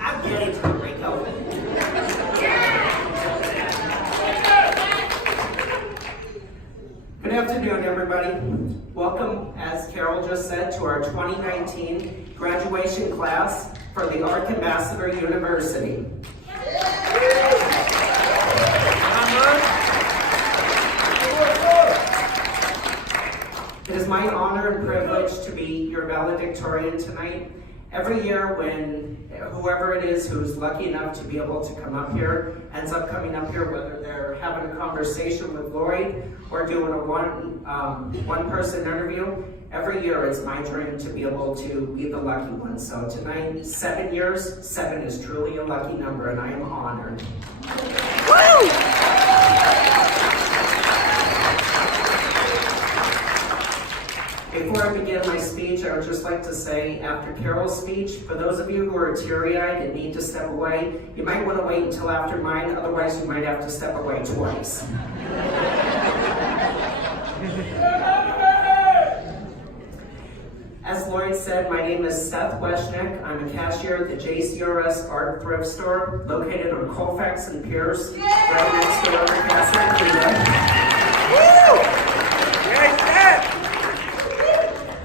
I'm getting to it, Rico. Good afternoon, everybody. Welcome, as Carol just said, to our 2019 graduation class for the ARC Ambassador University. It is my honor and privilege to be your valedictorian tonight. Every year when whoever it is who's lucky enough to be able to come up here ends up coming up here, whether they're having a conversation with Lloyd or doing a one-person interview, every year it's my dream to be able to be the lucky one. So tonight, 7 years, 7 is truly a lucky number, and I am honored. Woo! Before I begin my speech, I would just like to say, after Carol's speech, for those of you who are teary-eyed and need to step away, you might want to wait until after mine, otherwise you might have to step away twice. As Lloyd said, my name is Seth Weshnick. I'm a cashier at the JCRS Art Thrift Store, located on Colfax and Pierce, right next door to Casa Woo!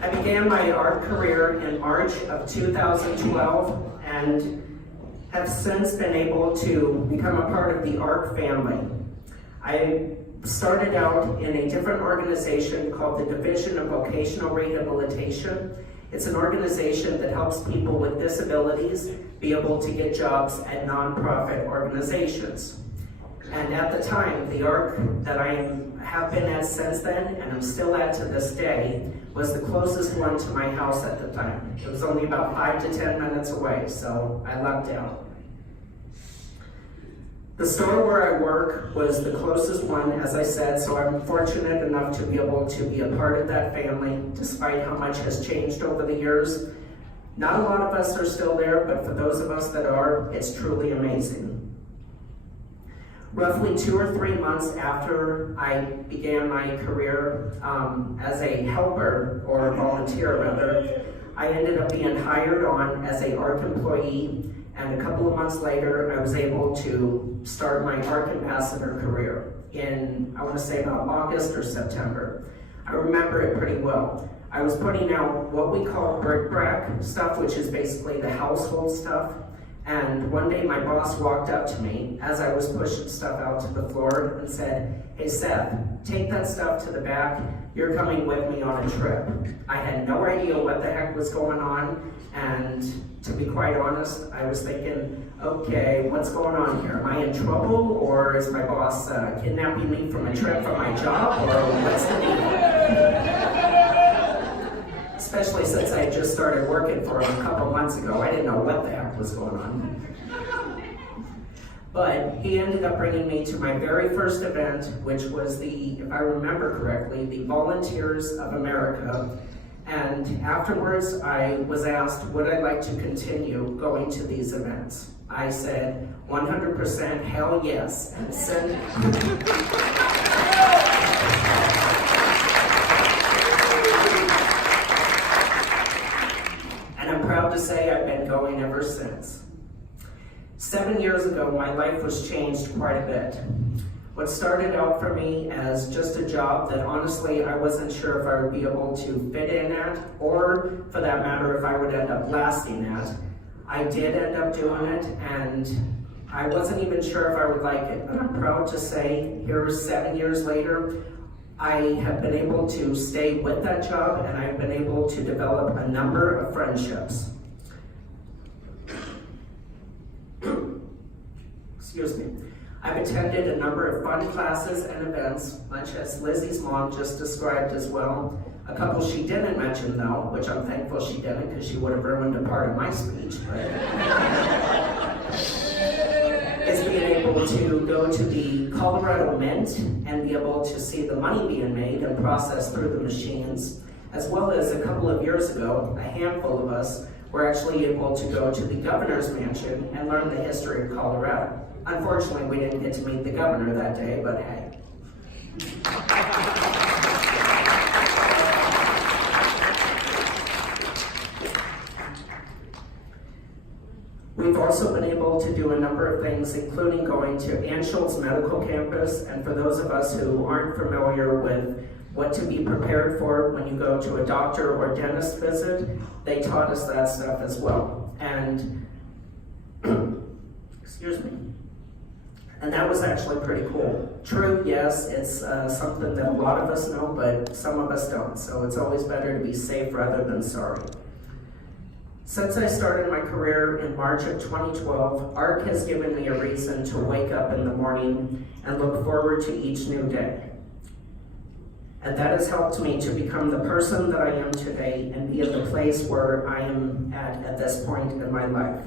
I began my art career in March of 2012 and have since been able to become a part of the ARC family. I started out in a different organization called the Division of Vocational Rehabilitation. It's an organization that helps people with disabilities be able to get jobs at nonprofit organizations. And at the time, the ARC that I have been at since then, and I'm still at to this day, was the closest one to my house at the time. It was only about 5 to 10 minutes away, so I lucked out. The store where I work was the closest one, as I said, so I'm fortunate enough to be able to be a part of that family, despite how much has changed over the years. Not a lot of us are still there, but for those of us that are, it's truly amazing. Roughly 2 or 3 months after I began my career as a helper, or a volunteer rather, I ended up being hired on as a ARC employee, and a couple of months later I was able to start my ARC ambassador career in, I want to say, about August or September. I remember it pretty well. I was putting out what we call bric-a-brac stuff, which is basically the household stuff. And one day my boss walked up to me as I was pushing stuff out to the floor and said, "Hey Seth, take that stuff to the back. You're coming with me on a trip." I had no idea what the heck was going on, and to be quite honest, I was thinking, okay, what's going on here? Am I in trouble, or is my boss kidnapping me from a trip for my job, or what's the deal? Especially since I had just started working for him a couple months ago. I didn't know what the heck was going on. But he ended up bringing me to my very first event, which was the, if I remember correctly, the Volunteers of America. And afterwards, I was asked, would I like to continue going to these events? I said, 100% hell yes. And said, proud to say I've been going ever since. 7 years ago, my life was changed quite a bit. What started out for me as just a job that honestly I wasn't sure if I would be able to fit in at, or for that matter, if I would end up lasting at. I did end up doing it, and I wasn't even sure if I would like it, but I'm proud to say, here 7 years later, I have been able to stay with that job, and I've been able to develop a number of friendships. Excuse me. I've attended a number of fun classes and events, much as Lizzie's mom just described as well. A couple she didn't mention though, which I'm thankful she didn't, because she would have ruined a part of my speech. Is being able to go to the Colorado Mint and be able to see the money being made and processed through the machines, as well as a couple of years ago, a handful of us were actually able to go to the governor's mansion and learn the history of Colorado. Unfortunately, we didn't get to meet the governor that day, but hey. We've also been able to do a number of things, including going to Anschult's Medical Campus, and for those of us who aren't familiar with what to be prepared for when you go to a doctor or dentist visit, they taught us that stuff as well. And, excuse me, and that was actually pretty cool. True, yes, it's something that a lot of us know, but some of us don't, so it's always better to be safe rather than sorry. Since I started my career in March of 2012, ARC has given me a reason to wake up in the morning and look forward to each new day. And that has helped me to become the person that I am today and be in the place where I am at this point in my life.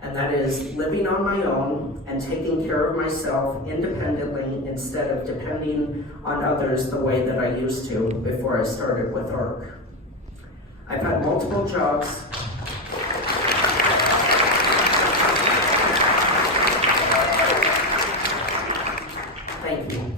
And that is living on my own and taking care of myself independently instead of depending on others the way that I used to before I started with ARC. I've had multiple jobs. Thank you.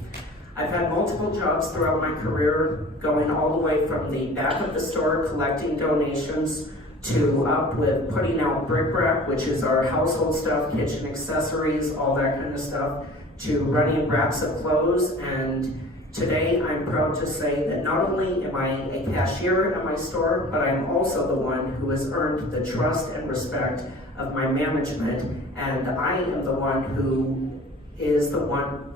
I've had multiple jobs throughout my career, going all the way from the back of the store collecting donations to up with putting out bric-a-brac, which is our household stuff, kitchen accessories, all that kind of stuff, to running racks of clothes. And today, I'm proud to say that not only am I a cashier at my store, but I'm also the one who has earned the trust and respect of my management, and I am the one who is the one,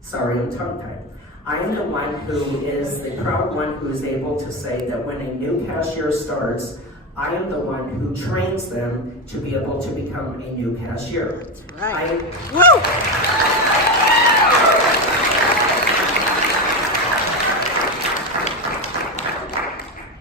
sorry, I'm tongue-tied. I am the one who is the proud one who is able to say that when a new cashier starts, I am the one who trains them to be able to become a new cashier. Right.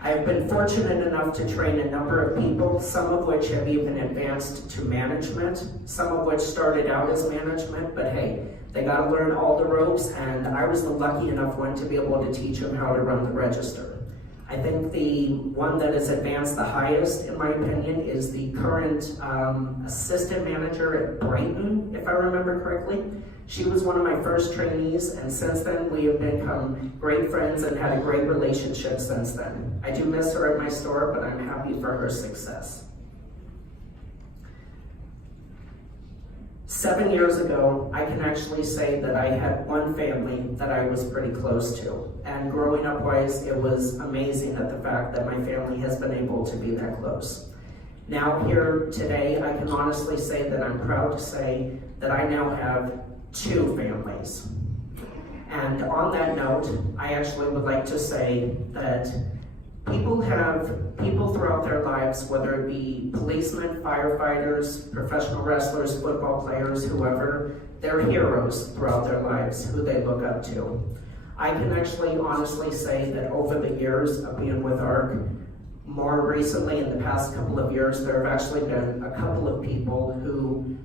I've been fortunate enough to train a number of people, some of which have even advanced to management, some of which started out as management, but hey, they got to learn all the ropes, and I was the lucky enough one to be able to teach them how to run the register. I think the one that has advanced the highest, in my opinion, is the current assistant manager at Brighton, if I remember correctly. She was one of my first trainees, and since then we have become great friends and had a great relationship since then. I do miss her at my store, but I'm happy for her success. 7 years ago, I can actually say that I had one family that I was pretty close to. And growing up wise, it was amazing at the fact that my family has been able to be that close. Now here today, I can honestly say that I'm proud to say that I now have 2 families. And on that note, I actually would like to say that people throughout their lives, whether it be policemen, firefighters, professional wrestlers, football players, whoever, they're heroes throughout their lives who they look up to. I can actually honestly say that over the years of being with ARC, more recently in the past couple of years, there have actually been a couple of people who,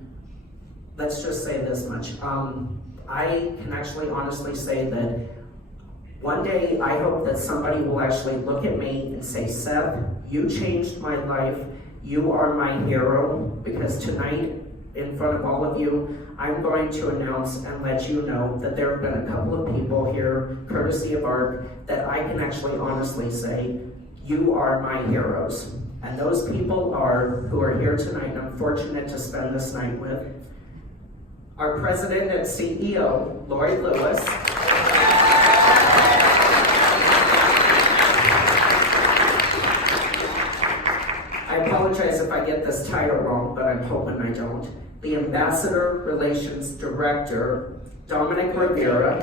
let's just say this much, I can actually honestly say that one day I hope that somebody will actually look at me and say, Seth, you changed my life, you are my hero, because tonight, in front of all of you, I'm going to announce and let you know that there have been a couple of people here, courtesy of ARC, that I can actually honestly say, you are my heroes. And those people who are here tonight, and I'm fortunate to spend this night with, our President and CEO, Lloyd Lewis. I apologize if I get this title wrong, but I'm hoping I don't. The Ambassador Relations Director, Dominic Rivera.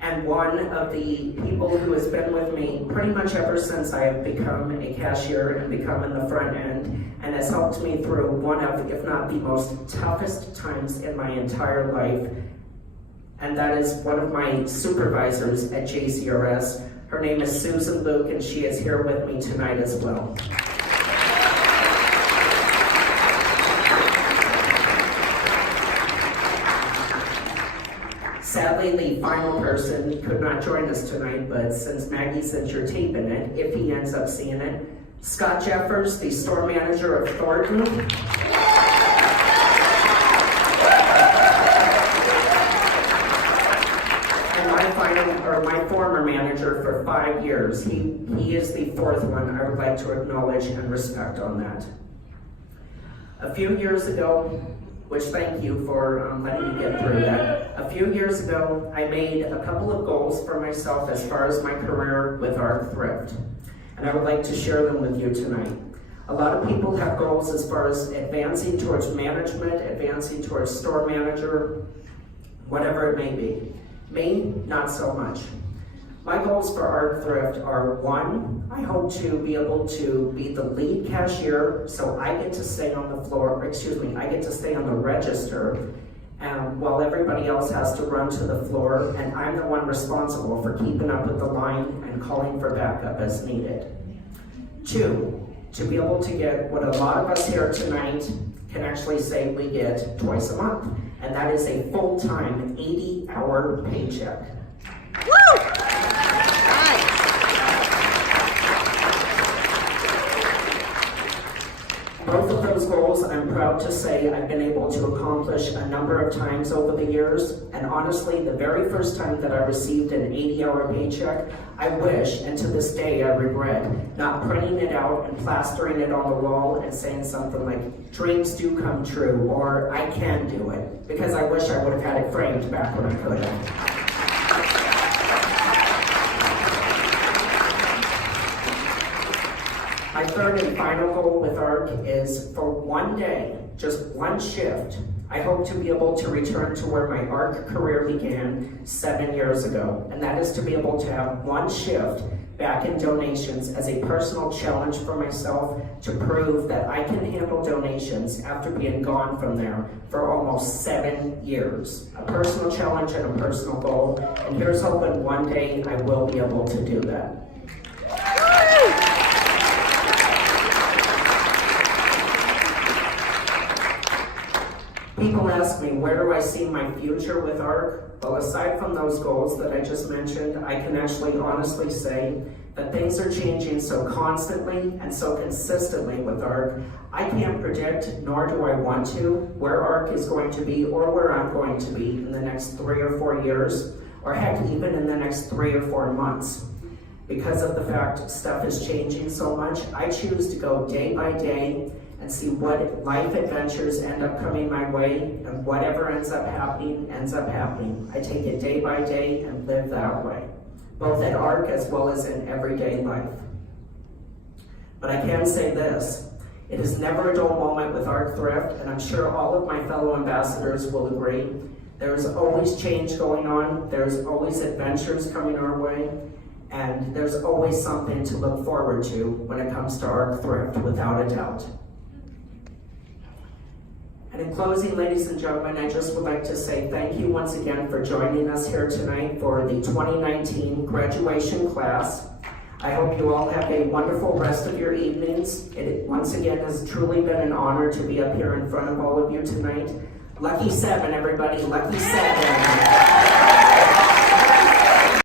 And one of the people who has been with me pretty much ever since I have become a cashier and become in the front end, and has helped me through one of, if not the most toughest times in my entire life. And that is one of my supervisors at JCRS. Her name is Susan Luke, and she is here with me tonight as well. Sadly, the final person could not join us tonight, but since Maggie said you're taping it, if he ends up seeing it, Scott Jeffers, the store manager of Thornton. And my former manager for 5 years. He is the fourth one I would like to acknowledge and respect on that. A few years ago, which thank you for letting me get through that. A few years ago, I made a couple of goals for myself as far as my career with Arc Thrift, and I would like to share them with you tonight. A lot of people have goals as far as advancing towards management, advancing towards store manager, whatever it may be. Me, not so much. My goals for Arc Thrift are: 1, I hope to be able to be the lead cashier, so I get to stay on the floor, I get to stay on the register, while everybody else has to run to the floor, and I'm the one responsible for keeping up with the line and calling for backup as needed. 2, to be able to get what a lot of us here tonight can actually say we get twice a month, and that is a full-time 80-hour paycheck. Woo! Both of those goals, I'm proud to say I've been able to accomplish a number of times over the years, and honestly, the very first time that I received an 80-hour paycheck, I wish, and to this day I regret, not printing it out and plastering it on the wall and saying something like, "Dreams do come true," or "I can do it," because I wish I would have had it framed back when I could have. My third and final goal with ARC is for one day, just one shift, I hope to be able to return to where my ARC career began 7 years ago. And that is to be able to have one shift back in donations as a personal challenge for myself to prove that I can handle donations after being gone from there for almost 7 years. A personal challenge and a personal goal. And here's hoping one day I will be able to do that. People ask me, where do I see my future with ARC? Well, aside from those goals that I just mentioned, I can actually honestly say that things are changing so constantly and so consistently with ARC, I can't predict, nor do I want to, where ARC is going to be or where I'm going to be in the next 3 or 4 years, or heck, even in the next 3 or 4 months. Because of the fact stuff is changing so much, I choose to go day by day and see what life adventures end up coming my way, and whatever ends up happening, ends up happening. I take it day by day and live that way, both at ARC as well as in everyday life. But I can say this, it is never a dull moment with ARC Thrift, and I'm sure all of my fellow ambassadors will agree. There's always change going on, there's always adventures coming our way, and there's always something to look forward to when it comes to ARC Thrift, without a doubt. And in closing, ladies and gentlemen, I just would like to say thank you once again for joining us here tonight for the 2019 graduation class. I hope you all have a wonderful rest of your evenings. It once again has truly been an honor to be up here in front of all of you tonight. Lucky 7, everybody, lucky 7.